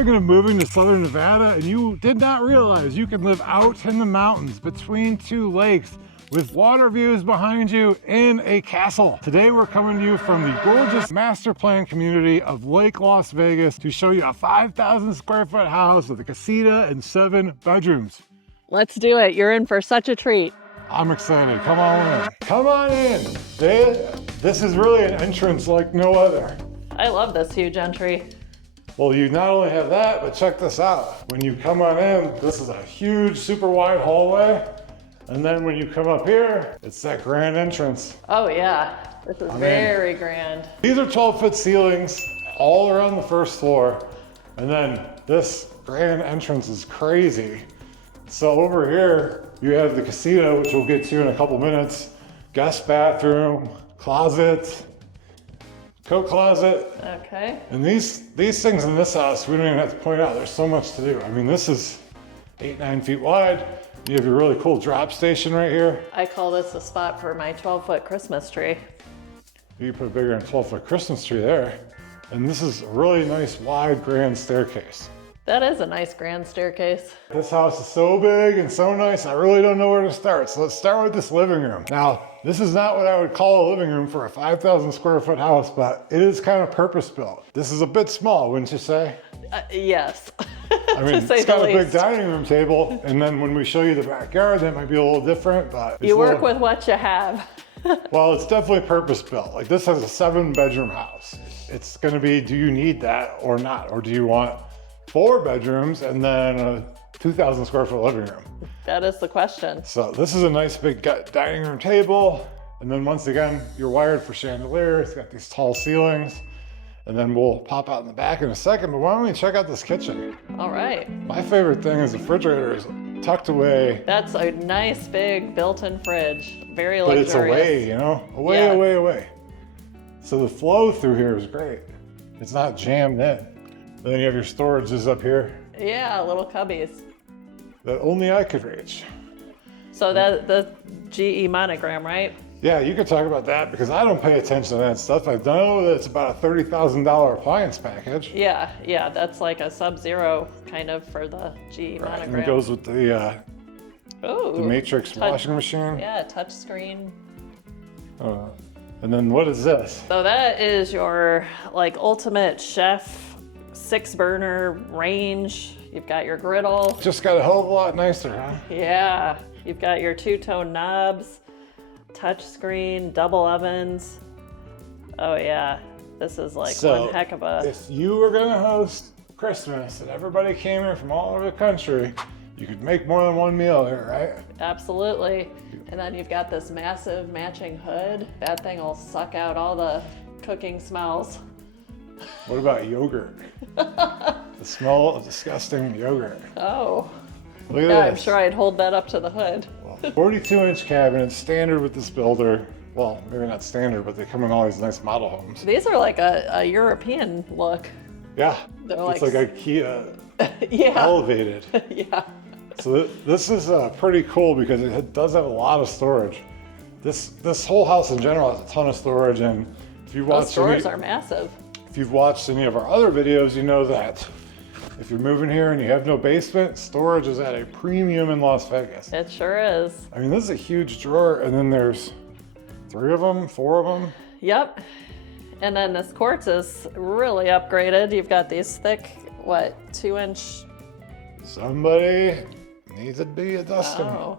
thinking of moving to Southern Nevada and you did not realize you can live out in the mountains between two lakes with water views behind you in a castle. Today we're coming to you from the gorgeous master plan community of Lake Las Vegas to show you a 5,000 square foot house with a casita and 7 bedrooms. Let's do it. You're in for such a treat. I'm excited. Come on in. Come on in. This is really an entrance like no other. I love this huge entry. Well, you not only have that, but check this out. When you come on in, this is a huge, super wide hallway. And then when you come up here, it's that grand entrance. Oh yeah, this is very grand. These are 12-foot ceilings all around the first floor. And then this grand entrance is crazy. So over here, you have the casita, which we'll get to in a couple minutes. Guest bathroom, closet, coat closet. Okay. And these things in this house, we don't even have to point out. There's so much to do. I mean, this is 8-9 feet wide. You have your really cool drop station right here. I call this the spot for my 12-foot Christmas tree. You put a bigger than 12-foot Christmas tree there. And this is a really nice, wide, grand staircase. That is a nice grand staircase. This house is so big and so nice, I really don't know where to start. So let's start with this living room. Now, this is not what I would call a living room for a 5,000 square foot house, but it is kind of purpose built. This is a bit small, wouldn't you say? Yes. I mean, it's got a big dining room table, and then when we show you the backyard, that might be a little different, but you work with what you have. Well, it's definitely purpose built. Like this has a 7-bedroom house. It's gonna be, do you need that or not? Or do you want 4 bedrooms and then a 2,000 square foot living room? That is the question. So this is a nice big dining room table. And then once again, you're wired for chandelier. It's got these tall ceilings. And then we'll pop out in the back in a second, but why don't we check out this kitchen? All right. My favorite thing is the refrigerator is tucked away. That's a nice big built-in fridge. Very luxurious. But it's away, you know? Away. So the flow through here is great. It's not jammed in. Then you have your storages up here. Yeah, little cubbies. That only I could reach. So that the GE monogram, right? Yeah, you could talk about that because I don't pay attention to that stuff. I know that it's about a $30,000 appliance package. Yeah, that's like a Sub-Zero kind of for the GE monogram. And it goes with the Matrix washing machine. Yeah, touch screen. And then what is this? So that is your like ultimate chef 6-burner range. You've got your griddle. Just got a hell of a lot nicer, huh? Yeah, you've got your 2-tone knobs. Touch screen, double ovens. Oh yeah, this is like one heck of a... If you were gonna host Christmas and everybody came here from all over the country, you could make more than one meal here, right? Absolutely. And then you've got this massive matching hood. That thing will suck out all the cooking smells. What about yogurt? The smell of disgusting yogurt. Oh. Look at yeah, this. I'm sure I'd hold that up to the hood. 42-inch cabinet, standard with this builder. Well, maybe not standard, but they come in all these nice model homes. These are like a European look. Yeah, They're it's like IKEA yeah. elevated. Yeah. So this is pretty cool because it does have a lot of storage. This whole house in general has a ton of storage, and if you watch those stores are massive. If you've watched any of our other videos, you know that if you're moving here and you have no basement, storage is at a premium in Las Vegas. It sure is. I mean, this is a huge drawer, and then there's 3 of them, 4 of them. Yep. And then this quartz is really upgraded. You've got these thick, 2-inch? Somebody needs to be a Dustin. Oh,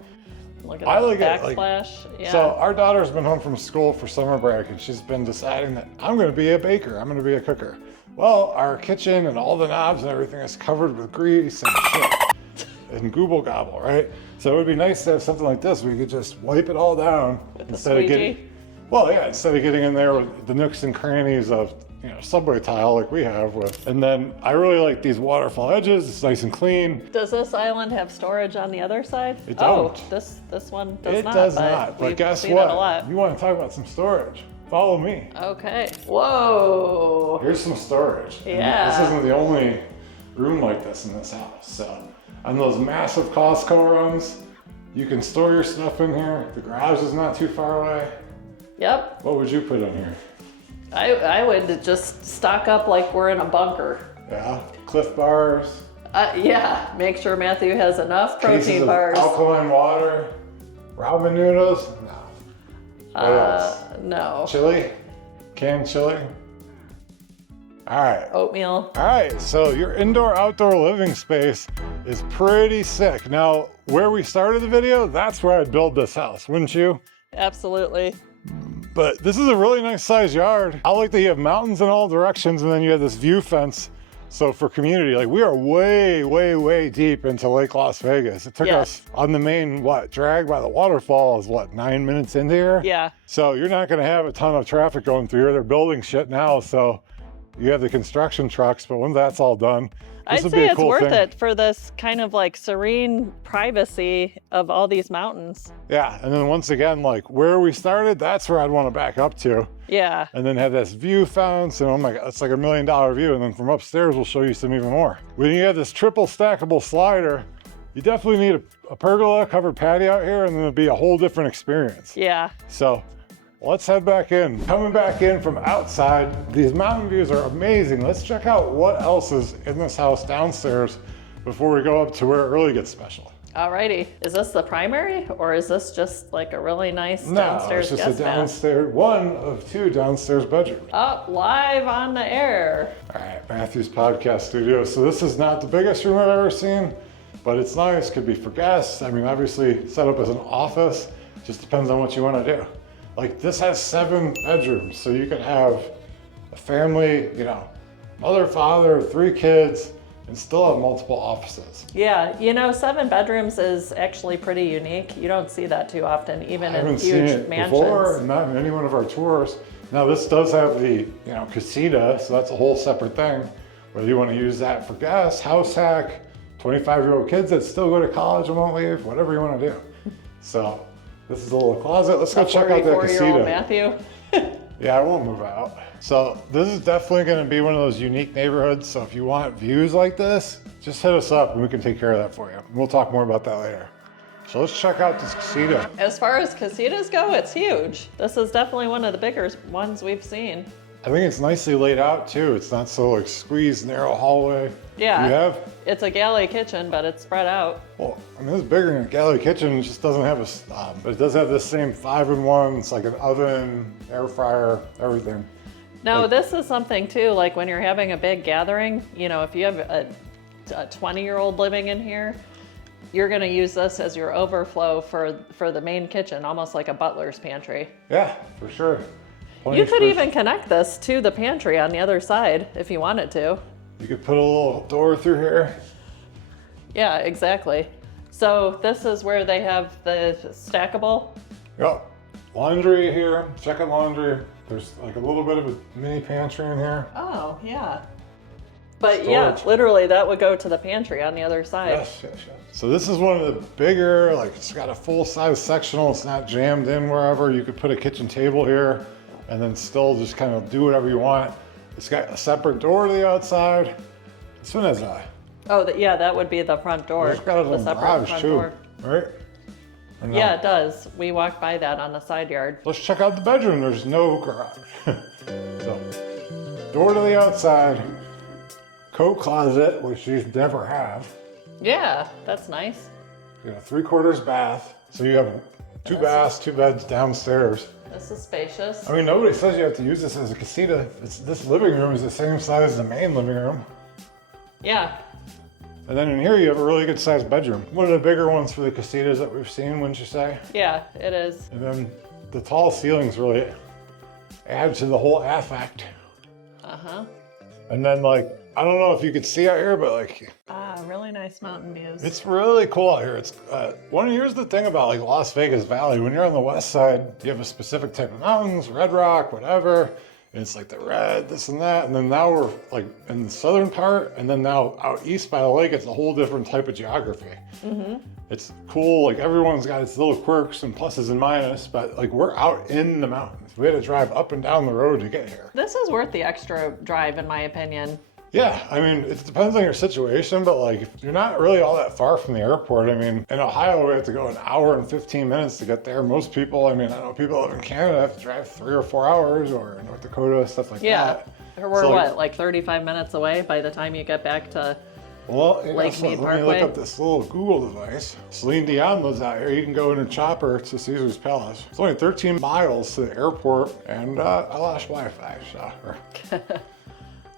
look at I that like backsplash. Yeah. So our daughter's been home from school for summer break, and she's been deciding that I'm going to be a baker. I'm going to be a cooker. Well, our kitchen and all the knobs and everything is covered with grease and shit and gooble gobble, right? So it would be nice to have something like this where you could just wipe it all down instead of getting in there with the nooks and crannies of subway tile like we have with. And then I really like these waterfall edges. It's nice and clean. Does this island have storage on the other side? It don't. Oh, this one does it not. It does not. But guess what? You want to talk about some storage? Follow me. Okay. Whoa. Here's some storage. Yeah. And this isn't the only room like this in this house. So on those massive Costco runs, you can store your stuff in here. The garage is not too far away. Yep. What would you put in here? I would just stock up like we're in a bunker. Yeah, Cliff Bars. Yeah, make sure Matthew has enough Cases protein of bars. alkaline water. Ramen noodles? No. What else? No. Chili? Canned chili? All right. Oatmeal. All right, so your indoor-outdoor living space is pretty sick. Now, where we started the video, that's where I'd build this house, wouldn't you? Absolutely. But this is a really nice sized yard. I like that you have mountains in all directions and then you have this view fence. So for community, like we are way, way, way deep into Lake Las Vegas. It took us on the main, drag by the waterfall is 9 minutes into here? Yeah. So you're not gonna have a ton of traffic going through here. They're building shit now, so you have the construction trucks, but when that's all done, I'd say it's worth it for this kind of like serene privacy of all these mountains. Yeah, and then once again, like where we started, that's where I'd want to back up to. Yeah. And then have this view fence, and oh my God, it's like $1 million view. And then from upstairs, we'll show you some even more. When you have this triple stackable slider, you definitely need a pergola covered patio out here, and then it'll be a whole different experience. Yeah. So let's head back in. Coming back in from outside, these mountain views are amazing. Let's check out what else is in this house downstairs before we go up to where it really gets special. Alrighty, is this the primary or is this just like a really nice downstairs guest bath? No, it's just a downstairs, one of 2 downstairs bedrooms. Up live on the air. All right, Matthew's podcast studio. So this is not the biggest room I've ever seen, but it's nice, could be for guests. I mean, obviously set up as an office, just depends on what you want to do. Like this has 7 bedrooms, so you could have a family, mother, father, 3 kids, and still have multiple offices. Yeah, 7 bedrooms is actually pretty unique. You don't see that too often, even in huge seen it mansions. Before, not in any one of our tours. Now this does have the, casita, so that's a whole separate thing. Whether you want to use that for guests, house hack, 25-year-old kids that still go to college and won't leave, whatever you want to do. So this is a little closet. Let's go check out that casita. Matthew. Yeah, I won't move out. So this is definitely going to be one of those unique neighborhoods. So if you want views like this, just hit us up and we can take care of that for you. We'll talk more about that later. So let's check out this casita. As far as casitas go, it's huge. This is definitely one of the bigger ones we've seen. I think it's nicely laid out too. It's not so like squeezed, narrow hallway. Yeah. It's a galley kitchen, but it's spread out. Well, I mean, it's bigger than a galley kitchen. It just doesn't have but it does have this same 5-in-1. It's like an oven, air fryer, everything. Now, this is something too, like when you're having a big gathering, if you have a 20-year-old living in here, you're gonna use this as your overflow for the main kitchen, almost like a butler's pantry. Yeah, for sure. You could even connect this to the pantry on the other side if you wanted to. You could put a little door through here. Yeah, exactly. So this is where they have the stackable. Yep. Laundry here, second laundry. There's like a little bit of a mini pantry in here. Oh, yeah. But Storage. Yeah, literally that would go to the pantry on the other side. Yes. So this is one of the bigger, like it's got a full-size sectional. It's not jammed in wherever. You could put a kitchen table here and then still just kind of do whatever you want. It's got a separate door to the outside. This one has a... Oh, yeah, that would be the front door. It's got a little garage too, right? Yeah, it does. We walked by that on the side yard. Let's check out the bedroom. There's no garage. So, door to the outside, coat closet, which you never have. Yeah, that's nice. You got a 3/4 bath. So you have 2 baths, 2 beds downstairs. This is spacious. I mean, nobody says you have to use this as a casita. This living room is the same size as the main living room. Yeah. And then in here you have a really good sized bedroom. One of the bigger ones for the casitas that we've seen, wouldn't you say? Yeah, it is. And then the tall ceilings really add to the whole affect. Uh-huh. And then I don't know if you could see out here, but really nice mountain views. it's really cool out here. It's here's the thing about Las Vegas Valley. When you're on the west side, you have a specific type of mountains, red rock, whatever. And it's like the red, this and that. And then now we're in the southern part, and then now out east by the lake, it's a whole different type of geography. Mm-hmm. It's cool. Everyone's got its little quirks and pluses and minuses, but we're out in the mountains. We had to drive up and down the road to get here. This is worth the extra drive, in my opinion. Yeah, I mean, it depends on your situation, but you're not really all that far from the airport. I mean, in Ohio, we have to go an hour and 15 minutes to get there. Most people, I know people that live in Canada have to drive 3 or 4 hours, or North Dakota, stuff like that. Yeah, We're So, what, like 35 minutes away by the time you get back to Well, Lake Mead let me look Parkway? up this little Google device. Celine Dion lives out here. You can go in a chopper to Caesar's Palace. It's only 13 miles to the airport, and I lost Wi-Fi, so.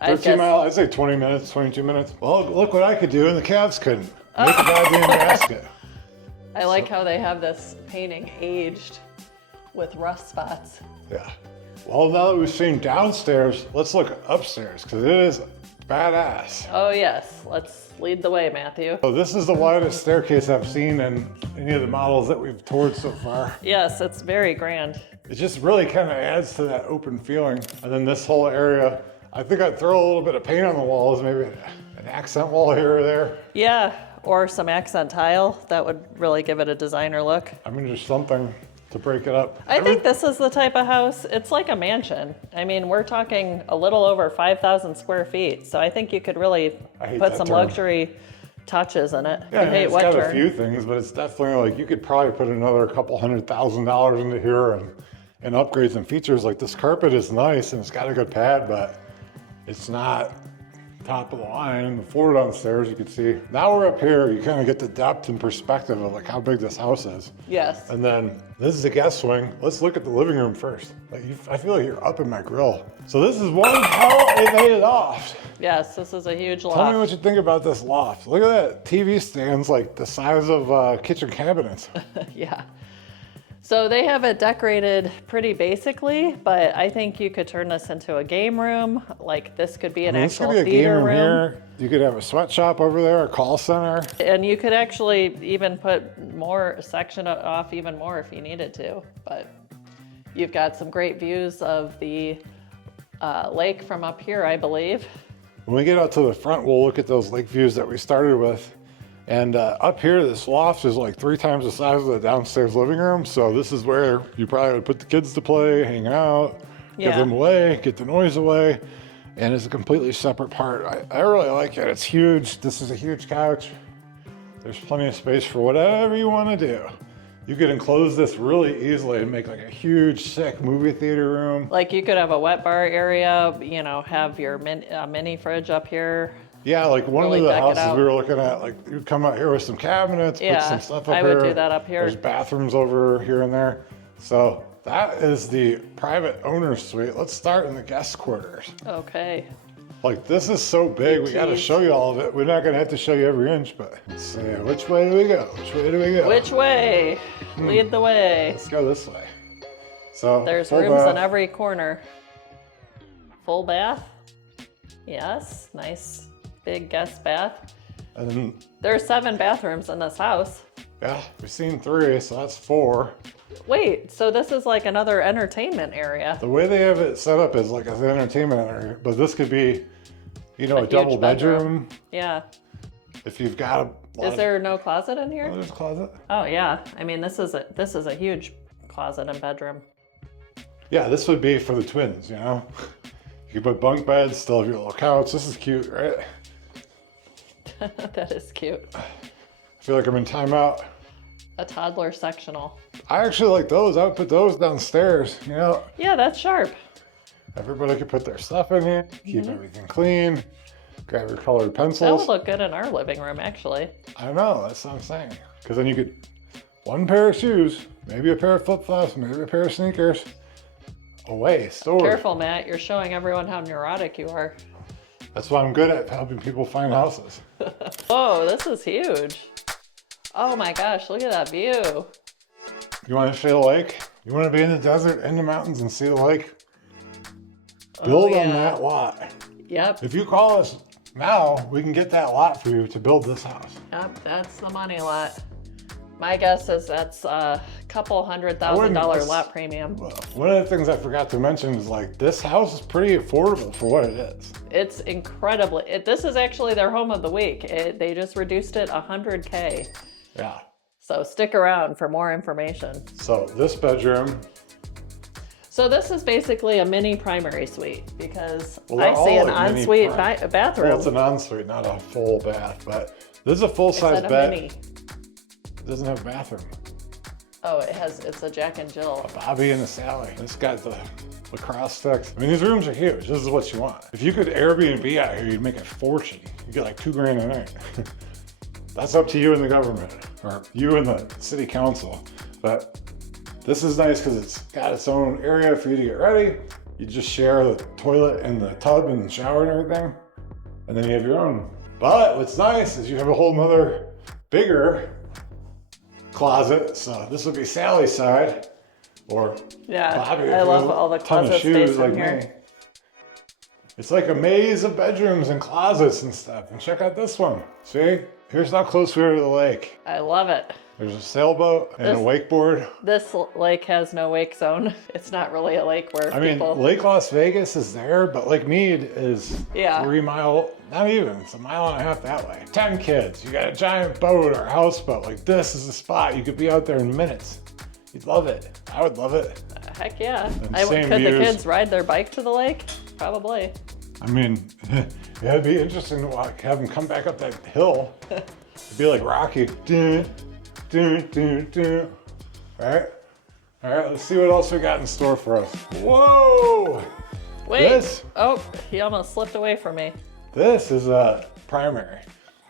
13 miles, I'd say 20 minutes, 22 minutes. Well, look what I could do, and the Cavs couldn't. Make a goddamn basket. I like how they have this painting aged with rust spots. Yeah. Well, now that we've seen downstairs, let's look upstairs, because it is badass. Oh yes, let's lead the way, Matthew. So this is the widest staircase I've seen in any of the models that we've toured so far. Yes, it's very grand. It just really kind of adds to that open feeling. And then this whole area, I think I'd throw a little bit of paint on the walls, maybe an accent wall here or there. Yeah, or some accent tile. That would really give it a designer look. I mean, just something to break it up. I think this is the type of house, it's like a mansion. I mean, we're talking a little over 5,000 square feet. So I think you could really put some luxury touches in it. Yeah, it's got a few things, but it's definitely like, you could probably put another couple $100,000 into here and upgrade some features. Like this carpet is nice and it's got a good pad, but it's not top of the line. The floor downstairs, you can see. Now we're up here, you kind of get the depth and perspective of like how big this house is. Yes. And then this is the guest wing. Let's look at the living room first. Like I feel like you're up in my grill. So this is one hell of a loft. Yes, this is a huge loft. Tell me what you think about this loft. Look at that TV stands like the size of kitchen cabinets. Yeah. So they have it decorated pretty basically, but I think you could turn this into a game room. Like this could be an actual theater room. This could be a game room here. You could have a sweatshop over there, a call center. And you could actually even put more section off even more if you needed to. But you've got some great views of the lake from up here, I believe. When we get out to the front, we'll look at those lake views that we started with. And up here, this loft is like 3 times the size of the downstairs living room. So this is where you probably would put the kids to play, hang out, give them away, get the noise away. And it's a completely separate part. I really like it. It's huge. This is a huge couch. There's plenty of space for whatever you want to do. You could enclose this really easily and make like a huge, sick movie theater room. Like you could have a wet bar area, you know, have your mini fridge up here. Yeah, like one of the houses we were looking at, like you'd come out here with some cabinets, put some stuff up here. I would do that up here. There's bathrooms over here and there. So that is the private owner's suite. Let's start in the guest quarters. Okay. Like this is so big, we got to show you all of it. We're not going to have to show you every inch, but let's see, which way do we go? Which way do we go? Which way? Lead the way. Let's go this way. So there's rooms in every corner. Full bath. Yes, nice. Big guest bath. And then there's 7 bathrooms in this house. Yeah, we've seen 3, so that's 4. Wait, so this is like another entertainment area. The way they have it set up is like an entertainment area, but this could be, you know, a double bedroom. Yeah. If you've got a Is there no closet in here? Oh, there's a closet. Oh yeah. I mean, this is a huge closet and bedroom. Yeah, this would be for the twins, you know. You could put bunk beds, still have your little couch. This is cute, right? That is cute. I feel like I'm in timeout. A toddler sectional. I actually like those. I would put those downstairs, you know. Yeah, that's sharp. Everybody could put their stuff in here, keep everything clean, grab your colored pencils. That would look good in our living room, actually. I know, that's what I'm saying. Because then you could, 1 pair of shoes, maybe a pair of flip-flops, maybe a pair of sneakers. Away, stored. Careful, Matt. You're showing everyone how neurotic you are. That's why I'm good at helping people find houses. Oh, this is huge. Oh my gosh, look at that view. You want to see the lake? You want to be in the desert, in the mountains, and see the lake? Build on that lot. Yep. If you call us now, we can get that lot for you to build this house. Yep, that's the money lot. My guess is that's a couple $100,000 lot premium. One of the things I forgot to mention is like this house is pretty affordable for what it is. It's incredibly. This is actually their home of the week. They just reduced it $100K. Yeah. So stick around for more information. So this bedroom. So this is basically a mini primary suite because I see an ensuite bathroom. Well, it's an ensuite, not a full bath, but this is a full-size bed. Mini. It doesn't have a bathroom. Oh, it's a Jack and Jill. A Bobby and a Sally. It's got the lacrosse sticks. I mean, these rooms are huge. This is what you want. If you could Airbnb out here, you'd make a fortune. You get like $2 grand a night. That's up to you and the government, or you and the city council. But this is nice because it's got its own area for you to get ready. You just share the toilet and the tub and shower and everything. And then you have your own. But what's nice is you have a whole nother bigger closet. So this would be Sally's side, or Yeah, Bobby, I love all the closet space in here. me. It's like a maze of bedrooms and closets and stuff. And check out this one. See? Here's how close we are to the lake. I love it. There's a sailboat and a wakeboard. This lake has no wake zone. It's not really a lake where I mean, Lake Las Vegas is there, but Lake Mead is 3 mile, not even, it's 1.5 miles that way. 10 kids, you got a giant boat or houseboat. Like, this is the spot. You could be out there in minutes. You'd love it. I would love it. Heck yeah. Same Could views. the kids ride their bike to the lake? Probably. I mean, yeah, it'd be interesting to have them come back up that hill. It'd be like Rocky. Dun, dun, dun, dun. All right, let's see what else we got in store for us. Whoa! Wait. Oh, he almost slipped away from me. This is a primary.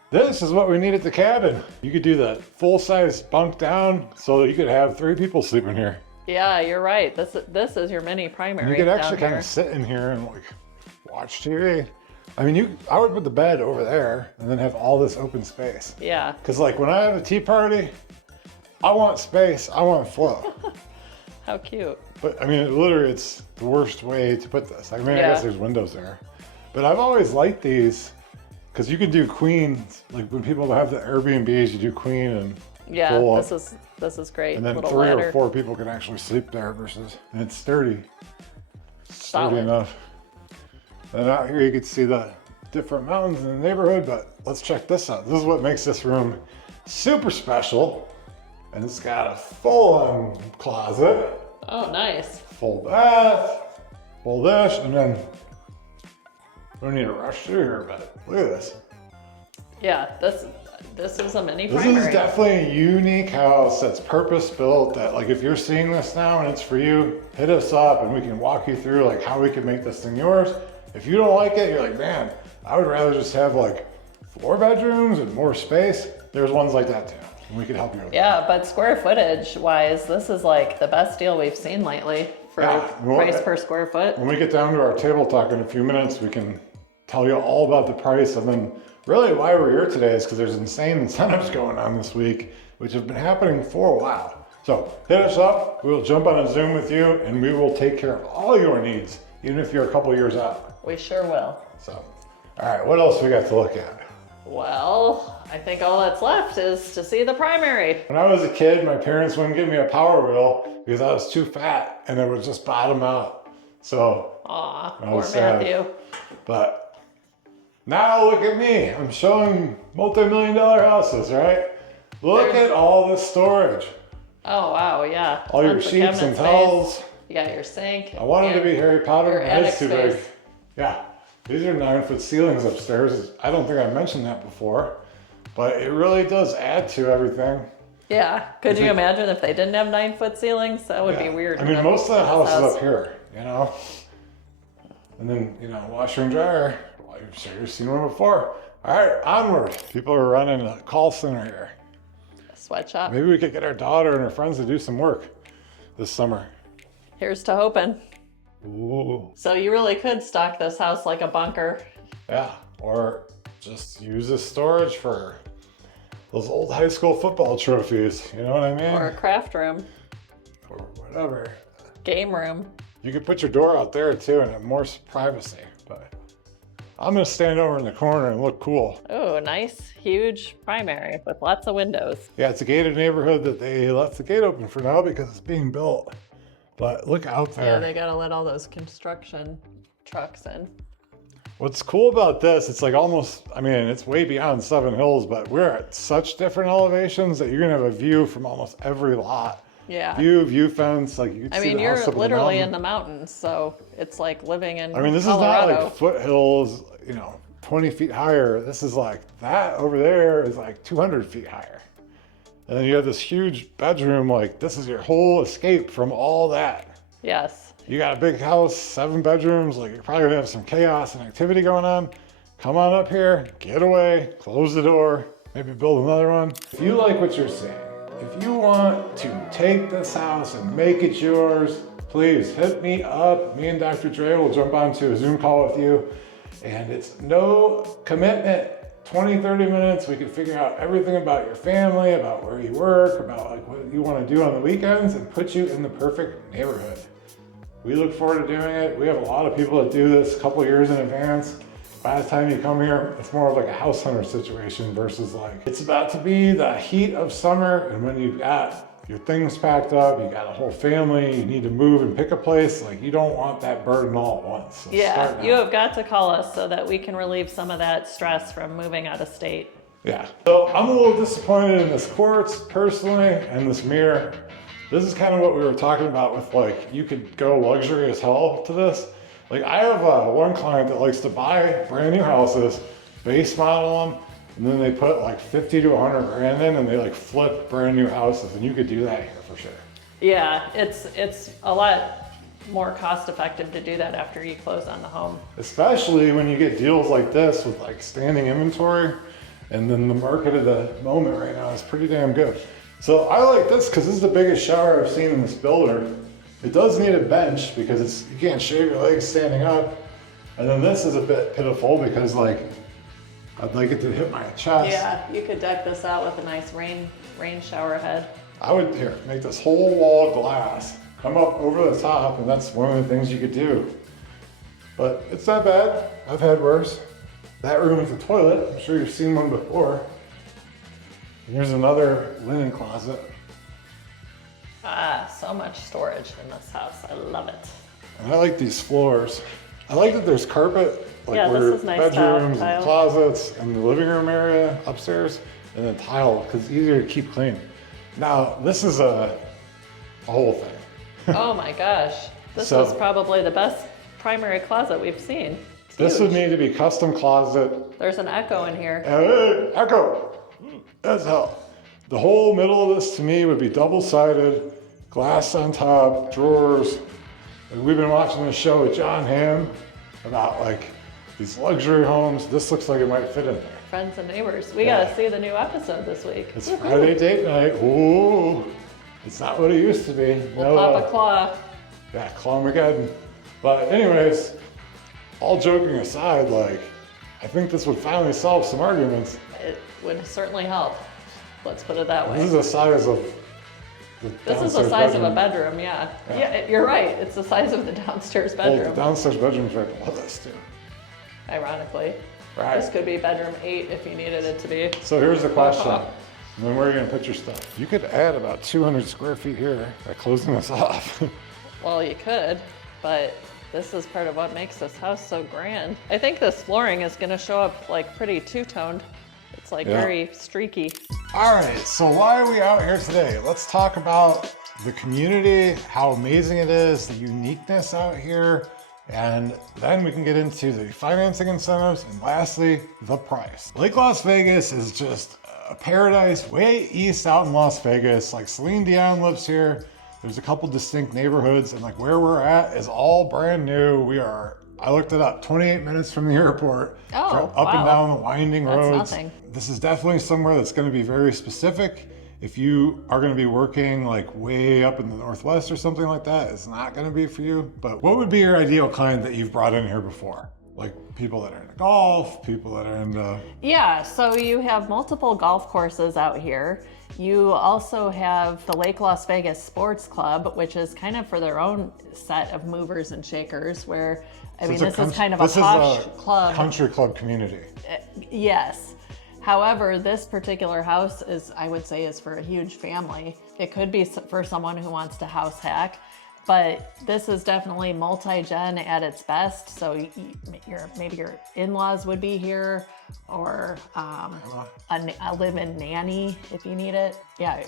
This is what we need at the cabin. You could do the full-size bunk down so you could have 3 people sleeping here. Yeah, you're right. This is your mini primary. You could actually down kind of sit in here and like watch TV. I mean, I would put the bed over there and then have all this open space. Yeah. Because like when I have a tea party, I want space, I want flow. How cute. But I mean, literally it's the worst way to put this. I mean, I Yeah. guess there's windows there. But I've always liked these because you can do queens. Like when people have the Airbnbs, you do queen and Yeah, full up. this is great. And then Little 3 ladder. or 4 people can actually sleep there versus, and it's sturdy. Sturdy Solid. enough. And out here you can see the different mountains in the neighborhood, but let's check this out. This is what makes this room super special. And it's got a full-on closet, Oh, nice. full bath, full dish, and then we don't need to rush through here, but look at this. Yeah, this is a mini This primary. is definitely a unique house that's purpose-built that like if you're seeing this now and it's for you, hit us up and we can walk you through like how we can make this thing yours. If you don't like it, you're like, man, I would rather just have like 4 bedrooms and more space. There's ones like that too. And we can help you with that. Yeah, but square footage wise, this is like the best deal we've seen lately for price per square foot. When we get down to our table talk in a few minutes, we can tell you all about the price. And then really why we're here today is because there's insane incentives going on this week, which have been happening for a while. So hit us up, we'll jump on a Zoom with you and we will take care of all your needs, even if you're a couple years out. We sure will. So, all right, what else we got to look at? Well, I think all that's left is to see the primary. When I was a kid, my parents wouldn't give me a Power Wheel because I was too fat and it would just bottom out. So, Aw, I poor was sad. Matthew. But now look at me. I'm showing multi-million-dollar houses, right? Look at all this storage. Oh, wow, yeah. All your Tons of sheets cabinet and space. towels. You got your sink. I wanted to be Harry Potter. your My head's attic too big. space. Yeah, these are 9-foot ceilings upstairs. I don't think I mentioned that before, but it really does add to everything. Yeah. Could you imagine if they didn't have 9-foot ceilings? That would be weird. I mean, most of the house is up here, you know? And then, you know, washer and dryer. Well, you've sure you've seen one before. All right, onward. People are running a call center here. Sweatshop. Maybe we could get our daughter and her friends to do some work this summer. Here's to hoping. Ooh. So you really could stock this house like a bunker. Yeah, or just use this storage for those old high school football trophies. You know what I mean? Or a craft room. Or whatever. Game room. You could put your door out there too and have more privacy. But I'm gonna stand over in the corner and look cool. Oh, nice, huge primary with lots of windows. Yeah, it's a gated neighborhood that they left the gate open for now because it's being built. But look out there. Yeah, they gotta let all those construction trucks in. What's cool about this, it's like almost, I mean, it's way beyond Seven Hills, but we're at such different elevations that you're gonna have a view from almost every lot. Yeah. View fence, like you can I see mean, the you're house up literally the in the mountains, so it's like living in I mean, this Colorado. is not like foothills, you know, 20 feet higher. This is like, that over there is like 200 feet higher. And then you have this huge bedroom, like this is your whole escape from all that. Yes. You got a big house, 7 bedrooms, like you're probably gonna have some chaos and activity going on. Come on up here, get away, close the door, maybe build another one. If you like what you're seeing, if you want to take this house and make it yours, please hit me up. Me and Dr. Dre will jump onto a Zoom call with you, and it's no commitment. 20, 30 minutes, we can figure out everything about your family, about where you work, about like what you want to do on the weekends, and put you in the perfect neighborhood. We look forward to doing it. We have a lot of people that do this a couple years in advance. By the time you come here, it's more of like a house hunter situation versus like, it's about to be the heat of summer, and when you've got your things packed up, you got a whole family, you need to move and pick a place, like you don't want that burden all at once. So yeah, you have got to call us so that we can relieve some of that stress from moving out of state. Yeah, so I'm a little disappointed in this quartz personally, and this mirror. This is kind of what we were talking about with like, you could go luxury as hell to this. Like I have one client that likes to buy brand new houses, base model them, and then they put like 50 to 100 grand in, and they like flip brand new houses, and you could do that here for sure. Yeah, it's a lot more cost effective to do that after you close on the home. Especially when you get deals like this with like standing inventory, and then the market of the moment right now is pretty damn good. So I like this because this is the biggest shower I've seen in this builder. It does need a bench because you can't shave your legs standing up. And then this is a bit pitiful because like, I'd like it to hit my chest. Yeah, you could deck this out with a nice rain shower head. I would, here, make this whole wall glass, come up over the top, and that's one of the things you could do. But it's not bad. I've had worse. That room is a toilet. I'm sure you've seen one before. Here's another linen closet. Ah, so much storage in this house. I love it. And I like these floors. I like that there's carpet, like yeah, where this is nice bedrooms tile. and closets and the living room area upstairs, and then tile, because it's easier to keep clean. Now, this is a whole thing. Oh my gosh. This So- is probably the best primary closet we've seen. It's This huge. would need to be custom closet. There's an echo in here. Hey, echo! That's hell. The whole middle of this to me would be double-sided, glass on top, drawers. And we've been watching this show with John Hamm about like these luxury homes. This looks like it might fit in there. Friends and neighbors. We Yeah. gotta see the new episode this week. It's Friday date night. Ooh, it's not what it used to be. We'll pop a claw. Yeah, Clawmageddon. But anyways, all joking aside, like, I think this would finally solve some arguments. It would certainly help. Let's put it that way. This is the size of the This is the downstairs size bedroom. of a bedroom, yeah. Yeah. Yeah, you're right. It's the size of the downstairs Well, bedroom, the downstairs bedroom's right below this too. ironically. Right. This could be bedroom 8 if you needed it to be. So here's the question. Then where are you gonna put your stuff? You could add about 200 square feet here by closing this off. Well, you could, but this is part of what makes this house so grand. I think this flooring is gonna show up like pretty two-toned. It's like Yeah. very streaky. All right, so why are we out here today? Let's talk about the community, how amazing it is, the uniqueness out here, and then we can get into the financing incentives, and lastly, the price. Lake Las Vegas is just a paradise way east out in Las Vegas. Like Celine Dion lives here. There's a couple distinct neighborhoods, and like where we're at is all brand new. I looked it up, 28 minutes from the airport. Oh, up and wow. down the winding That's roads. nothing. This is definitely somewhere that's going to be very specific. If you are going to be working like way up in the Northwest or something like that, it's not going to be for you. But what would be your ideal client that you've brought in here before? Like people that are into golf, people that are into... Yeah, so you have multiple golf courses out here. You also have the Lake Las Vegas Sports Club, which is kind of for their own set of movers and shakers, where, I mean, this is kind of a posh club. Country club community. Yes. However, this particular house I would say, is for a huge family. It could be for someone who wants to house hack, but this is definitely multi-gen at its best. So maybe your in-laws would be here, or a live-in nanny if you need it. Yeah,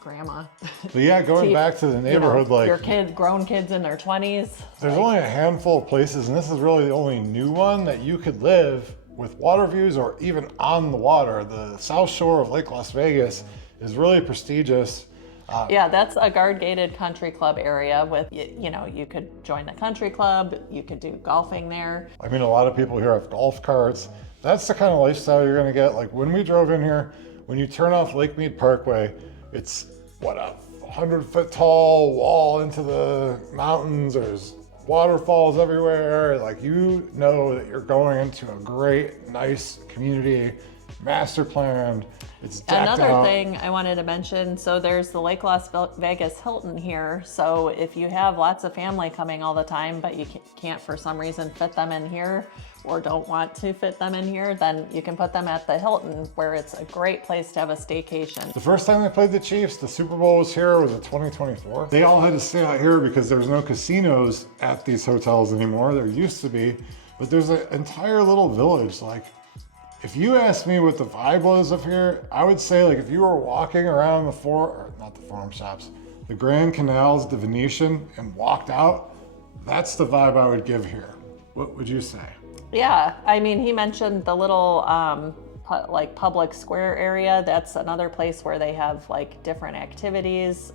grandma. But yeah, going back to the neighborhood, like your grown kids in their 20s. there's only a handful of places, and this is really the only new one that you could live with water views or even on the water. The South Shore of Lake Las Vegas is really prestigious. Yeah, that's a guard-gated country club area with, you know, you could join the country club, you could do golfing there. I mean, a lot of people here have golf carts. That's the kind of lifestyle you're gonna get. Like when we drove in here, when you turn off Lake Mead Parkway, it's what, a 100-foot tall wall into the mountains. There's waterfalls everywhere. Like, you know that you're going into a great, nice community, master planned. It's decked Another out. thing I wanted to mention, so there's the Lake Las Vegas Hilton here. So if you have lots of family coming all the time, but you can't for some reason fit them in here or don't want to fit them in here, then you can put them at the Hilton, where it's a great place to have a staycation. The first time they played the Chiefs, the Super Bowl was here, was it 2024? They all had to stay out here because there was no casinos at these hotels anymore. There used to be, but there's an entire little village. Like, if you asked me what the vibe was up here, I would say, like, if you were walking around the Forum Shops, the Grand Canals, the Venetian, and walked out, that's the vibe I would give here. What would you say? Yeah, I mean, he mentioned the little like public square area. That's another place where they have like different activities,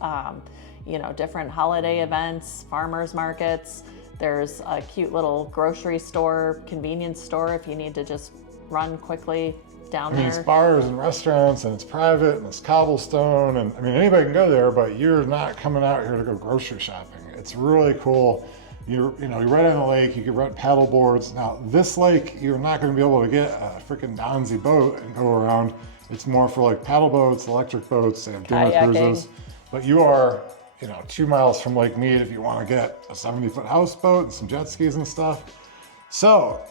you know, different holiday events, farmers markets. There's a cute little grocery store, convenience store if you need to just run quickly down there. It's bars and restaurants, and it's private, and it's cobblestone, and I mean, anybody can go there, but you're not coming out here to go grocery shopping. It's really cool. You're right on the lake. You can rent paddle boards. Now, this lake, you're not going to be able to get a freaking Donzi boat and go around. It's more for like paddle boats, electric boats, they have dinner cruises. But you are, 2 miles from Lake Mead if you want to get a 70-foot houseboat and some jet skis and stuff. So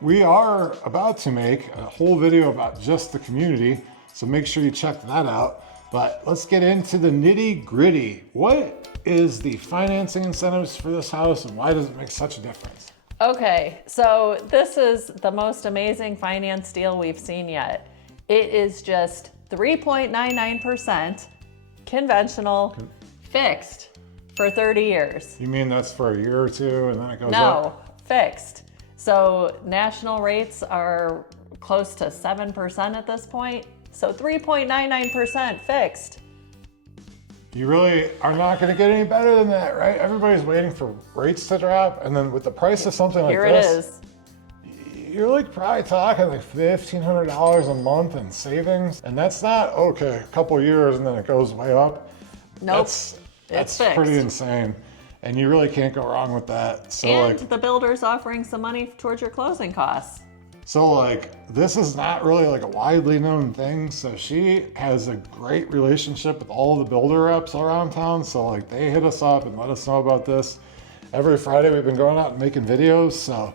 we are about to make a whole video about just the community, so make sure you check that out. But let's get into the nitty gritty. What is the financing incentives for this house, and why does it make such a difference? Okay, so this is the most amazing finance deal we've seen yet. It is just 3.99% conventional, fixed for 30 years. You mean that's for a year or two and then it goes up? No, fixed. So national rates are close to 7% at this point. So 3.99% fixed. You really are not going to get any better than that, right? Everybody's waiting for rates to drop, and then with the price of something like Here this, it is. you're like probably talking like $1,500 a month in savings, and that's not okay. A couple years and then it goes way up. Nope, That's fixed. pretty insane, and you really can't go wrong with that. So And the builder's offering some money towards your closing costs. So this is not really like a widely known thing. So she has a great relationship with all the builder reps around town. So they hit us up and let us know about this. Every Friday we've been going out and making videos. So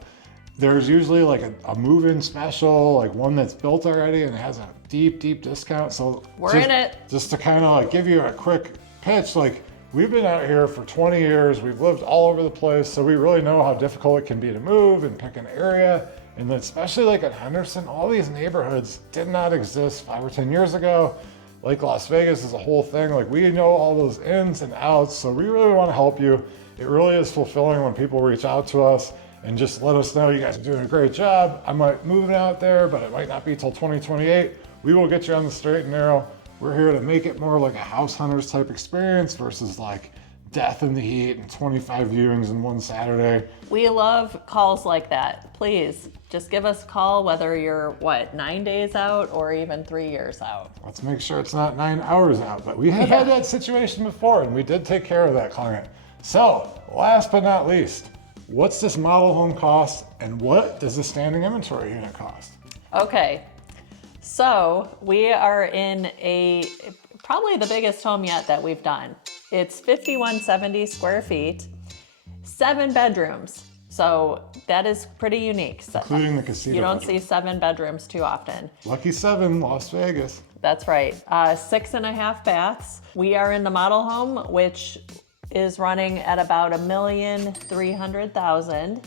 there's usually like a move-in special, like one that's built already and it has a deep discount. So We're in it. Just to kind of give you a quick pitch, we've been out here for 20 years. We've lived all over the place. So we really know how difficult it can be to move and pick an area. And especially in Henderson, all these neighborhoods did not exist 5 or 10 years ago. Lake Las Vegas is a whole thing. We know all those ins and outs, so we really want to help you. It really is fulfilling when people reach out to us and just let us know you guys are doing a great job. I might move out there, but it might not be till 2028. We will get you on the straight and narrow. We're here to make it more like a house hunters type experience versus death in the heat and 25 viewings in one Saturday. We love calls like that. Please just give us a call, whether you're 9 days out or even 3 years out. Let's make sure it's not 9 hours out, but we have had that situation before and we did take care of that client. So last but not least, what's this model home cost and what does the standing inventory unit cost? Okay, so we are in probably the biggest home yet that we've done. It's 5,170 square feet, 7 bedrooms. So that is pretty unique. Including the casino. You don't bedroom. see 7 bedrooms too often. Lucky 7, Las Vegas. That's right. 6.5 baths. We are in the model home, which is running at about $1,300,000.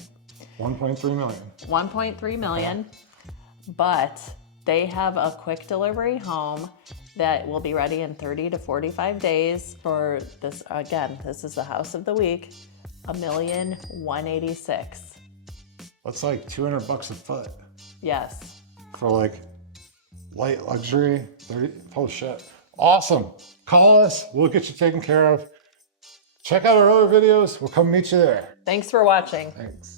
1.3 million. 1.3 million. But they have a quick delivery home that will be ready in 30 to 45 days for this. Again, this is the house of the week, $1,186,000. That's $200 a foot. Yes. For light luxury, 30, oh shit. Awesome. Call us. We'll get you taken care of. Check out our other videos. We'll come meet you there. Thanks for watching. Thanks.